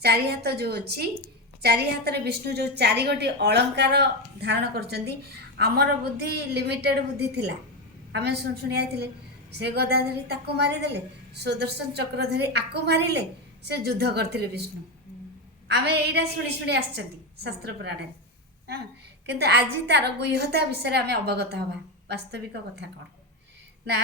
चारि हाथ जो अच्छी चारि हाथ रे विष्णु जो चारि गोटी अलंकार धारण करचंदी आमर बुद्धि लिमिटेड बुद्धि थिला आमे शुणी आइथिले से गदा धरी ताको मारी देले सुदर्शन चक्र धरी आको मारिले से युद्ध करथिले विष्णु आमे एइडा शुणी शुणी आछंती शास्त्र पुराण हाँ किंतु आज तार गुह्यता विषय आमे अवगत हवा वास्तविक कथा कौन ना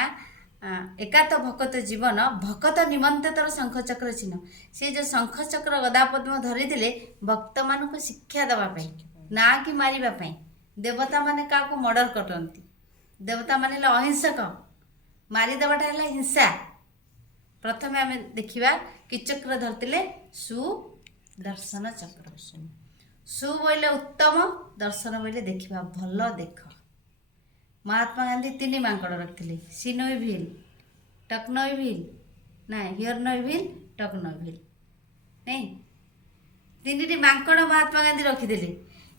एका तो भकत जीवन भकत निमंते तर शंख चक्र चिन्ह से जो शंख चक्र गदा पद्म धरी भक्त मान को शिक्षा देवाई ना कि मारे देवता माने क्या मर्डर करती देवता माने अहिंसक मारिदेवाटा है हिंसा प्रथम आम देखा कि चक्र धरते सुदर्शन चक्र सु बोले उत्तम दर्शन बोले देखा भल देख महात्मा गांधी तीन मांकड़ रखते सिनोइभिल टकनोइभिल ना हियरनोइभिल टकनोइभिल नहीं तीन मांकड़ महात्मा गांधी रखिदे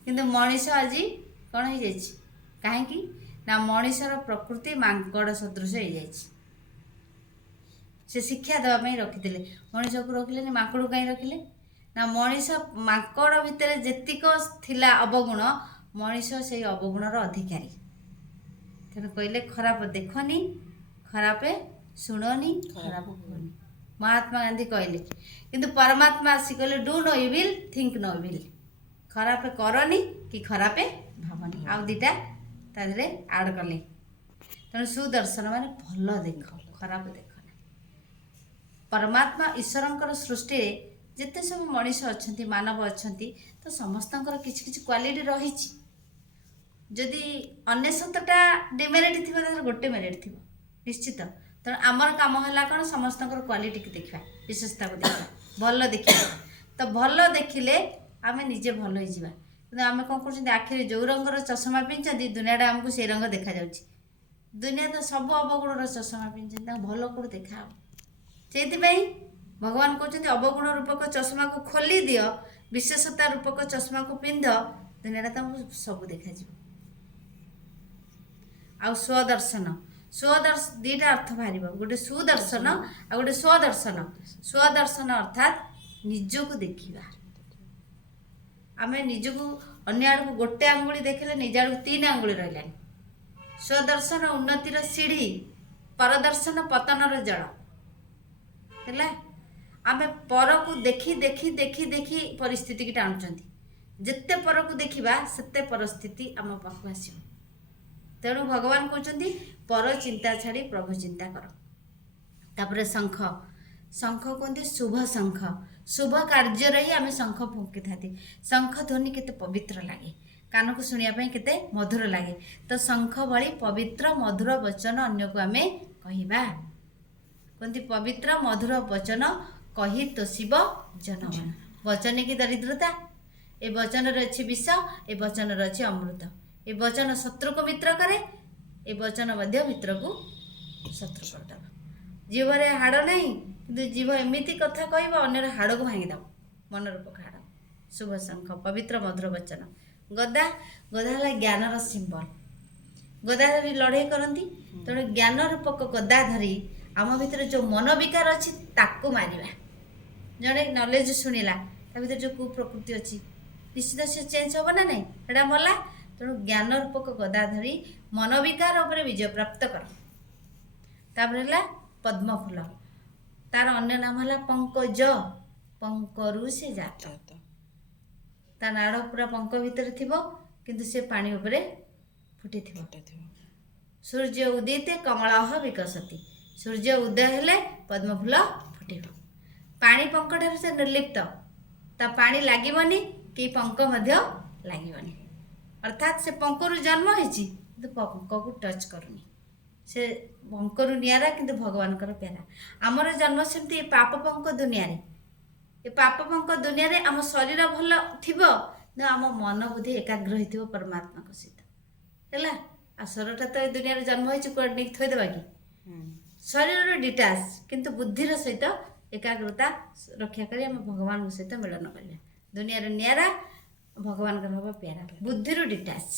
किंतु मनीष आज कौन हो कहीं ना मनीषर प्रकृति मांकड़ सदृश हो जाए से शिक्षा देवाई रखिदे मनीष को रखिले मांकड़ कहीं रखिले ना मनीष मांकड़ भितर जेतिक थिला अवगुण मनीष से अवगुणर अधिकारी तेणु कहले खराब देखनी खराब शुणनी खराब कहनी महात्मा गांधी कहले किंतु परमात्मा आसी कहले do no evil think no evil खराब करनी कि खराब भावनी आउ दीटा तादरे आड कले तेणु सुदर्शन माने भल देख खराब देखना परमात्मा ईश्वरंकर सृष्टि जिते सब मनीष अच्छा मानव अच्छा तो समस्तंकर किछि किछि क्वालिटी रही जदि अनेशतटा डिमेरिट थी गोटे मेरिट थी निश्चित तेणु आमर कम है कौन समस्त क्वालिटी की देखा विशेषता को देखा भल देखा तो भल देखिले आम निजे भल हो आम कौन कर आखिरी जो रंगर चषमा पिंधि दुनियाटा आमको से रंग देखा जाऊँगी दुनिया तो सब अवगुणर चषमा पिंधि भल कौन देखा से भगवान कहते अवगुण रूपक चषमा को खोली दियो विशेषता रूपक चषमा को पिंध दुनियाटा तुमको सब देखा आ स्वदर्शन दीटा अर्थ बाहर गोटे सुदर्शन आ गोटे स्वदर्शन स्वदर्शन अर्थात निजको देखा आम निजको अन्य आड़ को गोटे आंगुली देखले निज आड़ को 3 आंगुली रहा स्वदर्शन उन्नतिर सीढ़ी परदर्शन पतनर जल है आम पर को देखी देखी देखी देखी परिस्थिति की टाणुंट जिते पर को देखा सेते परिस्थिति आम पाख आस तेणु भगवान कहते पर चिंता छाड़ी प्रभु चिंता कर तापर शंख शंख कहते शुभ शंख शुभ कार्य ही आम शंख फुंकी था शंख ध्वनि केते पवित्र लगे कान को शुणापी केते मधुर लगे तो शंख भली पवित्र मधुर वचन अन्य को आम कहवा कहते पवित्र मधुर वचन कही तो शिव जनगण वचन की दरिद्रता ए वचन अच्छी विष ए वचन अच्छी अमृत ए वचन शत्रु को मित्र करे ए वचन मध्य मित्र को शत्रु करदे जीवरे हाड़ नहीं कि जीव एमती कथा कह अन्य हाड़ को भांगीदेव मन रूपक हाड़ शुभ शंख पवित्र मधुर वचन गदा गदा है ज्ञानर सिंबल गदा धरी लड़े करती तेणु ज्ञान रूपक गदा धरी आम भितर जो मन विकार अच्छी ताको मारिबा जड़े नॉलेज शुणिला ता भीतर जो कुप्रकृति अच्छी निश्चित से चेंज हम ना नहीं एटा मला तेणु ज्ञान रूपक गदा धरी मन विकार उपर विजय प्राप्त कर तापर है पद्म फूल तार अन्य नाम है पंकज पंकरु से जात ता नाड़ पूरा पंक भितर थी किंतु से पानी उपरे फुटी थी सूर्य उदिते कमल विकसति सूर्य उदय हेले पद्म फूल फुट पानी पंक ठार से निर्लिप्त ता पानी लगे कि पंक लगे अर्थात से पंकरु जन्म होती पंक को टच करूनी से पंकरु निरा किंतु भगवान प्यारा आमर जन्म सेमती पाप पंक दुनिया ये पाप पंक दुनिया रे आम शरीर भल थी आम मन बुद्धि एकाग्र हो परमात्मा सहित है आ शरीरटा तो ये दुनिया जन्म हो नहीं थोदेवा कि शरीर डिटाच किंतु बुद्धिर सहित एकाग्रता रक्षा कर भगवान सहित मिलन करा दुनिया निरा भगवान हम प्यारा बुद्धिर डिटाच